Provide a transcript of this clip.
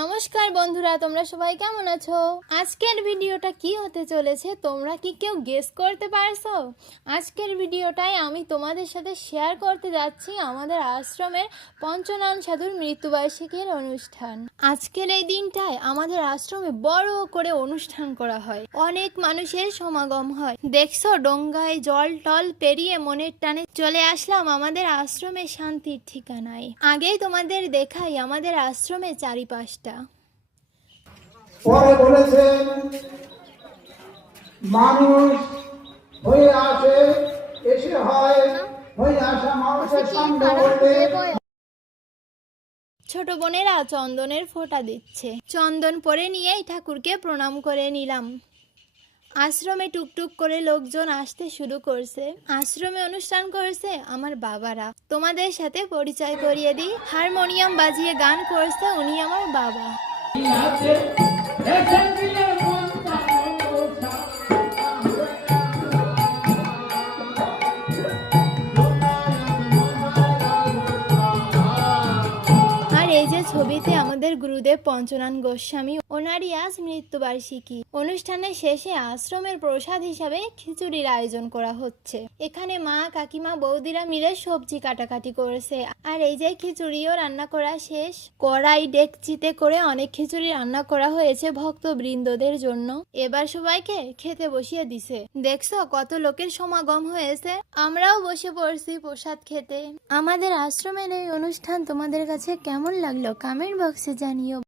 নমস্কার বন্ধুরা, তোমরা সবাই কেমন আছো? আজকের ভিডিওটা কি হতে চলেছে তোমরা কি কেউ গেস করতে পারছো? আজকের ভিডিওটাই আমি তোমাদের সাথে শেয়ার করতে যাচ্ছি আমাদের আশ্রমের পঞ্চনয়ন সাধুর মৃত্যুবার্ষিকীর অনুষ্ঠান। আজকের এই দিনটায় আমাদের আশ্রমে বড় করে অনুষ্ঠান করা হয়, অনেক মানুষের সমাগম হয়। দেখছো, ডোঙ্গায় জল টল পেরিয়ে মনের টানে চলে আসলাম আমাদের আশ্রমের শান্তির ঠিকানায়। আগেই তোমাদের দেখাই আমাদের আশ্রমের চারিপাশটা। পরে বলেছেন মানুষ হয়ে আসে, এসে হয় হয়ে আসা মানুষের সঙ্গে বলতে। ছোট বোনেরা চন্দনের ফোঁটা দিচ্ছে, চন্দন পরে নিয়েই ঠাকুরকে প্রণাম করে নিলাম। আশ্রমে টুকটুক করে লোকজন আসতে শুরু করছে। আশ্রমে অনুষ্ঠান করছে আমার বাবারা। তোমাদের সাথে পরিচয় করিয়ে দিই, হারমোনিয়াম বাজিয়ে গান করছে উনি আমার বাবা। এই যে ছবিতে আমাদের গুরুদেব পঞ্চনয়ন গোস্বামী, ওনারই আজ মৃত্যুবার্ষিকী। অনুষ্ঠানের শেষে আশ্রমের প্রসাদ হিসাবে খিচুড়ির আয়োজন করা হচ্ছে। এখানে মা, কাকিমা, বৌদিরা মিলে সবজি কাটাকাটি করেছে। আর এই যে খিচুড়িও রান্না করা শেষ। কড়াই ডেকচিতে করে অনেক খিচুড়ি রান্না করা হয়েছে ভক্তবৃন্দদের জন্য। এবার সবাইকে খেতে বসিয়ে দিছে। দেখছো কত লোকের সমাগম হয়েছে। আমরাও বসে পড়ছি প্রসাদ খেতে। আমাদের আশ্রমের এই অনুষ্ঠান তোমাদের কাছে কেমন লাগলো কমেন্ট বক্সে জানিও।